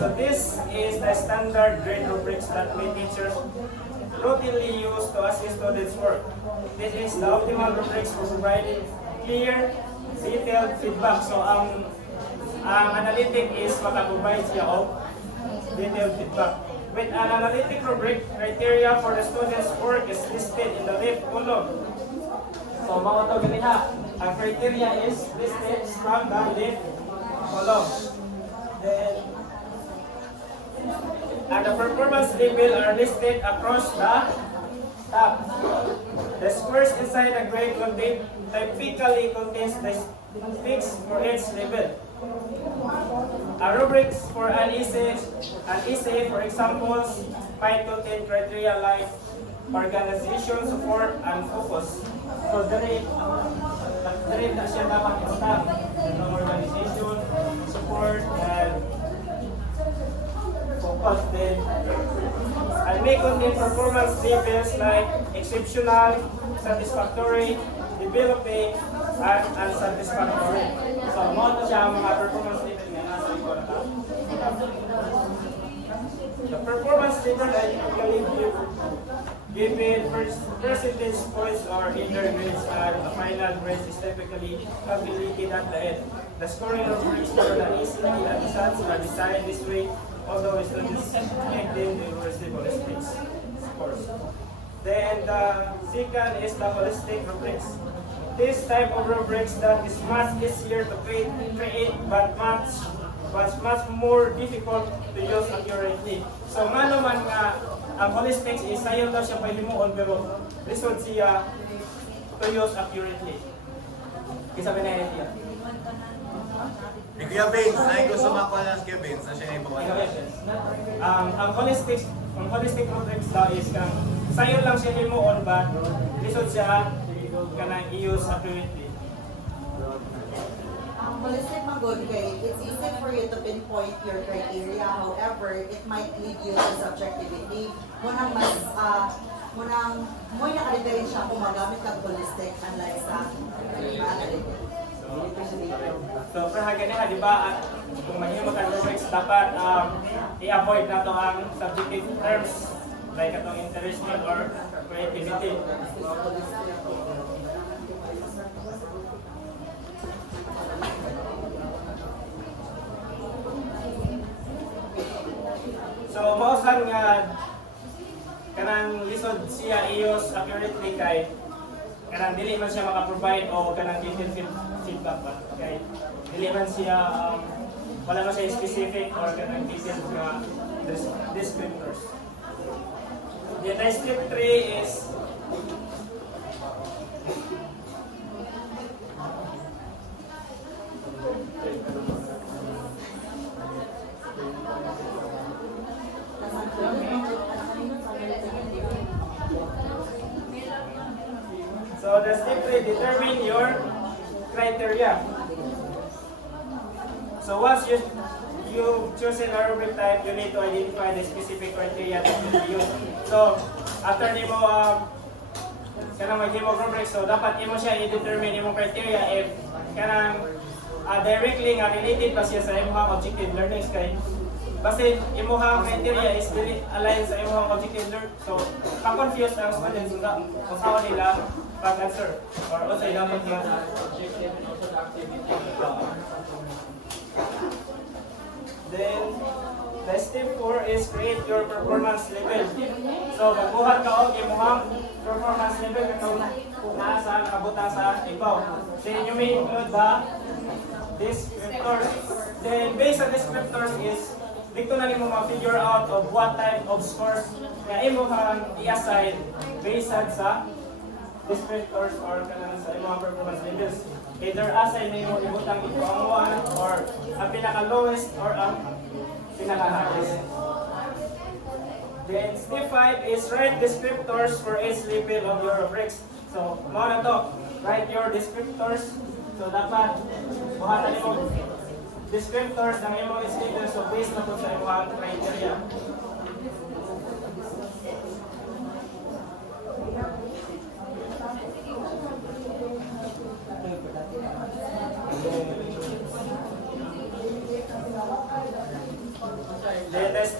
So this is the standard grade rubrics that many teachers routinely use to assist students' work. This is the optimal rubrics for providing clear, detailed feedback. So ang analytic is makaprovide siya of detailed feedback. With an analytic rubric, criteria for the student's work is listed in the left column. So mga ito ganiha, ang criteria is listed from the left column. Then, and the performance level are listed across the top. The squares inside the grade will be typically contains the fixed for each level. A rubrics for an essay, for examples, 5 to 10 criteria like organization, support, and focus. So, dari na siya dapat ibutang ng organization, support, and focus. Then, and may contain performance levels like exceptional, satisfactory, developing, and unsatisfactory. So, mo siya ang mga performance level nga nasa iko na. The performance level ay typically given percentage points or intergrades, and the final grade is typically calculated at the end. The scoring rubrics for the ECE and the SATs are designed this way, although students make them to receive holistic scores. Then the second is the holistic rubrics. This type of rubrics that is much easier to create but much more difficult to use accurately. So mano man nga ang holistics is sayon daw siya pahimuon pero lisod siya to use accurately. Kisa ba na niya? Kuya Vince, na gusto makuha na si Kuya Vince na siya na ipawala. Ang holistic rubrics daw is kang sayon lang siya himuon but lisod siya kanang i-use accurately. Holistic magod kay it's easy for you to pinpoint your criteria. However, it might lead you to subjectivity. Munang mas mo'y naka-differentiate kung magamit ng holistic unlike sa analytic. So, perhaga niya, di ba, at kung mahimo ka rubrics, dapat i-avoid na to ang subjective terms like atong interesting or creativity. So, mausan nga kanang lisod siya i-use accurately kay kanang dili man siya maka-provide o kanang detailed feedback ba kay dili man siya wala man siya specific or kanang detailed nga descriptors. The next step 3 is so the step 3, determine your criteria. So once you chosen a rubric type, you need to identify the specific criteria that you will use. So after nimo kanang mag-imo rubric, so dapat imo siya i-determine imong criteria if kanang directly nga related pa siya sa imong objective learning kay kasi imong criteria is very aligned sa imong objective learning. So ka-confuse ang students kung saan nila pag-answer or also dapat nga objective and also the activity. Then the step 4 is create your performance level. So magbuhat ka og imong performance level katong naa sa nakabutang sa ibaw. Then you may include the descriptors. Then based on descriptors is dito na nimo ma-figure out of what type of scores nga imo i-assign based sa descriptors or kanang sa imong performance levels. Either assign nimo ibutang ito ang 1 or ang pinaka-lowest or ang pinaka-highest. Then step 5 is write descriptors for each level of your rubrics. So, mao na to. Write your descriptors. So dapat buhatan nimo descriptors ng imong level so based na po sa imong criteria.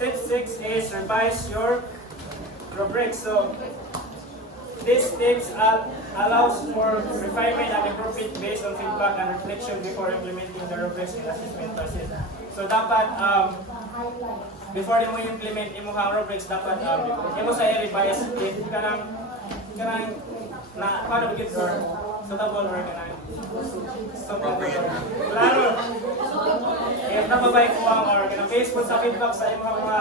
step 6 is revise your rubrics. So these tips allows for refinement and improvement based on feedback and reflection before implementing the rubrics in assessment process. So dapat before mo implement imong rubrics dapat imo sa i-revise if kanang na paano gid or suitable or kanang Appropriate. Klaro. If nababay ko or kanang based po sa feedback sa imong mga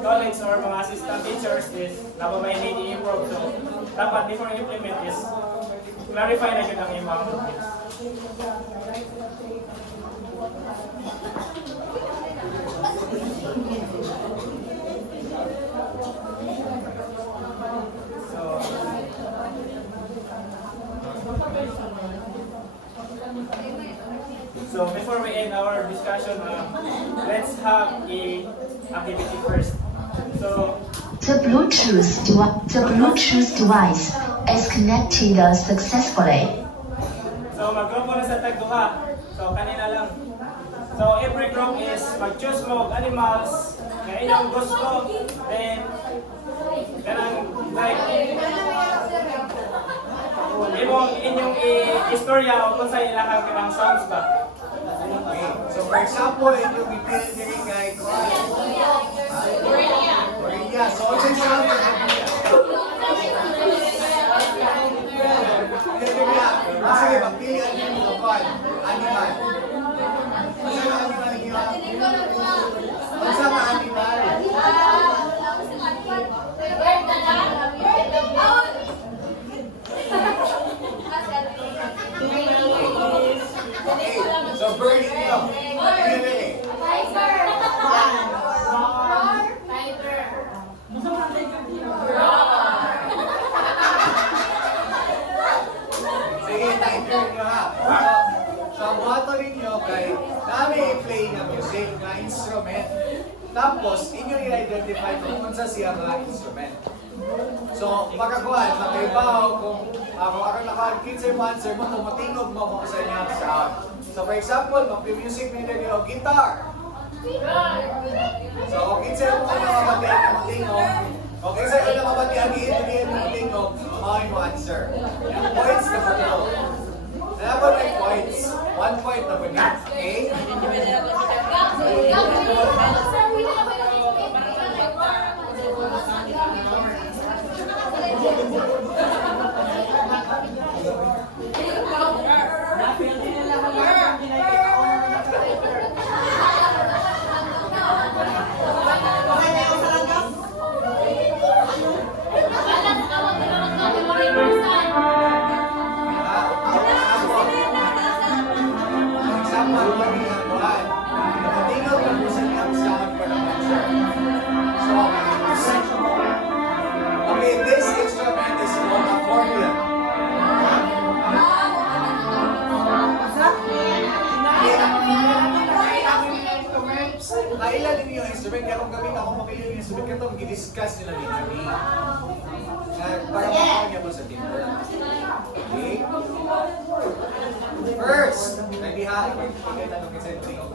colleagues or mga assistant teachers is nababay need i-improve. So dapat before implement is clarify na yun ang imong rubrics. So before we end our discussion, let's have a activity first. So The Bluetooth device is connected successfully. so mag-group na sa tag-duha. So kanina lang. So every group is mag-choose mo og animals na inyong gusto. Then kanang like inyong istorya o kung sa ilang kanang sounds ba. Okay. So for example, yung ipili diri kay Korea. So sa example, sige, magpili ang mga kwan. Animal. Ano ba animal? Okay, so bird nyo. Pili. Sige, timer nyo ha. So, ang wato ninyo kay kami i-play ng music na instrument. Tapos, inyo i-identify kung unsa siya mga instrument. So, pagkakuhan, makaibaw kung aron nakakit mo answer mo, tumatingog mo sa inyong sound. So, for example, mag-music nila niyo, guitar. So, kung kinsa mo kung nakabatihan ng matingog, o kinsa ko nakabatihan ng matingog, makain mo answer. Yung points na po ito. Dapat may points. 1 point na po niya. Okay? Okay, this instrument is called accordion. Kailan ninyo yung instrument? Kaya kung gawin ako makilin yung instrument, kaya itong gidiscuss nila ni Ani. Para makakanya mo sa timber. Okay? First, nagbiha. Ikaw tanong kasi tingog.